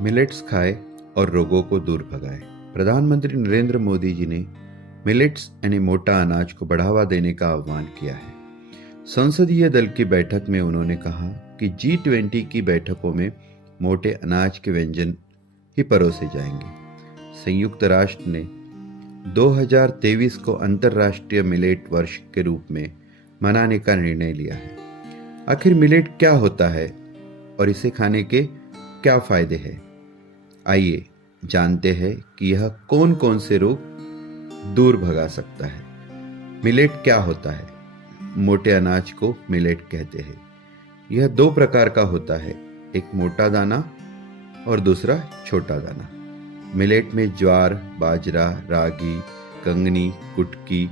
Millets खाए और रोगों को दूर भगाए। प्रधानमंत्री नरेंद्र मोदी जी ने मिलेट्स यानी मोटा अनाज को बढ़ावा देने का आह्वान किया है। संसदीय दल की बैठक में उन्होंने कहा कि G20 की बैठकों में मोटे अनाज के व्यंजन ही परोसे जाएंगे। संयुक्त राष्ट्र ने 2023 को अंतर्राष्ट्रीय मिलेट वर्ष के रूप में मनाने का निर्णय लिया है। आखिर मिलेट क्या होता है और इसे खाने के क्या फायदे हैं? आइए जानते हैं कि यह कौन कौन से रोग दूर भगा सकता है। मिलेट क्या होता है? मोटे अनाज को मिलेट कहते हैं। यह दो प्रकार का होता है, एक मोटा दाना और दूसरा छोटा दाना। मिलेट में ज्वार, बाजरा, रागी, कंगनी, कुटकी,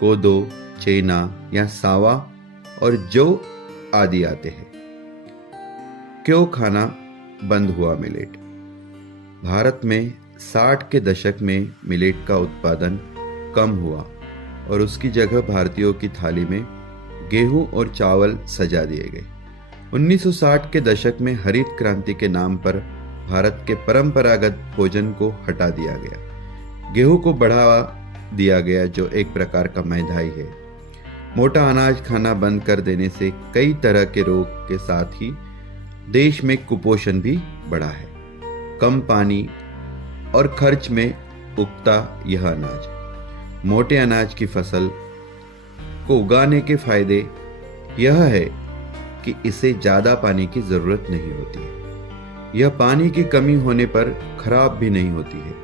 कोदो, चेना या सावा और जौ आदि आते हैं। क्यों खाना बंद हुआ मिलेट? भारत में 60 के दशक में मिलेट का उत्पादन कम हुआ और उसकी जगह भारतीयों की थाली में गेहूं और चावल सजा दिए गए। 1960 के दशक में हरित क्रांति के नाम पर भारत के परंपरागत भोजन को हटा दिया गया। गेहूं को बढ़ावा दिया गया जो एक प्रकार का महंगाई है। मोटा अनाज खाना बंद कर देने से कई तरह के रोग के साथ ही देश में कुपोषण भी बढ़ा है। कम पानी और खर्च में उगता यह अनाज, मोटे अनाज की फसल को उगाने के फायदे यह है कि इसे ज्यादा पानी की जरूरत नहीं होती है। यह पानी की कमी होने पर खराब भी नहीं होती है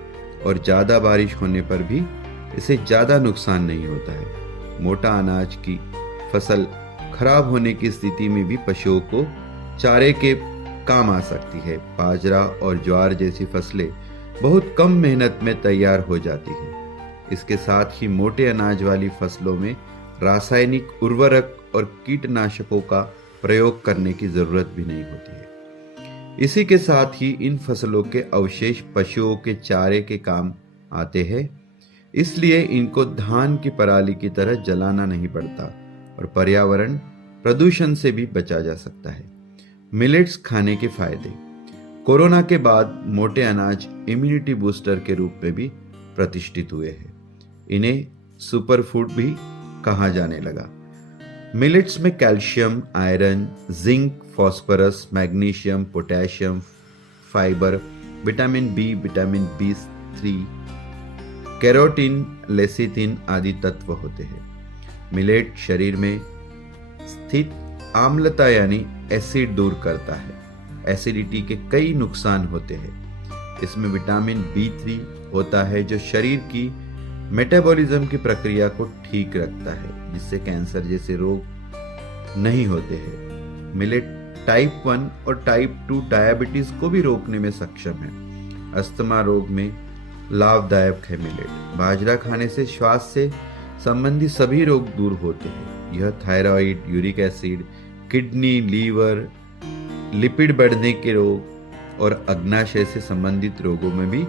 और ज्यादा बारिश होने पर भी इसे ज्यादा नुकसान नहीं होता है। मोटा अनाज की फसल खराब होने की स्थिति में भी पशुओं को चारे के काम आ सकती है। बाजरा और ज्वार जैसी फसलें बहुत कम मेहनत में तैयार हो जाती हैं। इसके साथ ही मोटे अनाज वाली फसलों में रासायनिक उर्वरक और कीटनाशकों का प्रयोग करने की जरूरत भी नहीं होती है। इसी के साथ ही इन फसलों के अवशेष पशुओं के चारे के काम आते हैं, इसलिए इनको धान की पराली की तरह जलाना नहीं पड़ता और पर्यावरण प्रदूषण से भी बचा जा सकता है। मिलेट्स खाने के फायदे। कोरोना के बाद मोटे अनाज इम्यूनिटी बूस्टर के रूप में भी प्रतिष्ठित हुए हैं। इन्हें सुपर फूड भी कहा जाने लगा। मिलेट्स में calcium, iron, zinc, phosphorus, magnesium, potassium, fibre, vitamin B, vitamin B3, carotene, lecithin आदि तत्व होते हैं। मिलेट शरीर में स्थित आम्लता यानी एसिड दूर करता है। एसिडिटी के कई नुकसान होते हैं। इसमें विटामिन B3 होता है जो शरीर की मेटाबॉलिज्म की प्रक्रिया को ठीक रखता है, जिससे कैंसर जैसे रोग नहीं होते हैं। मिलेट टाइप 1 और टाइप 2 डायबिटीज को भी रोकने में सक्षम है। अस्थमा रोग में लाभदायक है मिलेट। बाजरा खाने से श्वास से संबंधित सभी रोग दूर होते हैं। यह thyroid, uric acid, kidney, liver, lipid बढ़ने के रोग और अग्नाशय से संबंधित रोगों में भी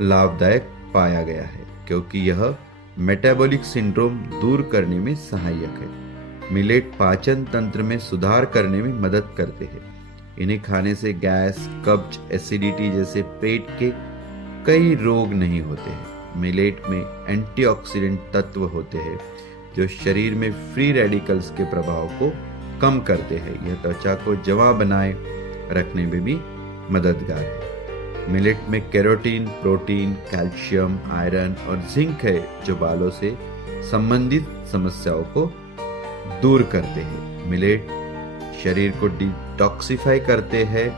लाभदायक पाया गया है, क्योंकि यह मेटाबॉलिक सिंड्रोम दूर करने में सहायक है। मिलेट पाचन तंत्र में सुधार करने में मदद करते हैं। इन्हें खाने से गैस, कब्ज, एसिडिटी जैसे पेट के कई रोग नहीं होते हैं। मिलेट में एंटीऑक्सीडेंट तत्व होते हैं जो शरीर में फ्री रेडिकल्स के प्रभाव को कम करते हैं। यह त्वचा को जवा बनाए रखने में भी मददगार है। मिलेट में कैरोटीन, प्रोटीन, कैल्शियम, आयरन और जिंक है जो बालों से संबंधित समस्याओं को दूर करते हैं। मिलेट शरीर को डिटॉक्सिफाई करते हैं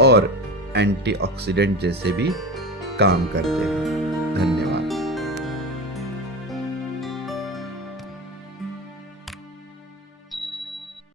और एंटीऑक्सीडेंट जैसे भी काम करते हैं। धन्यवाद।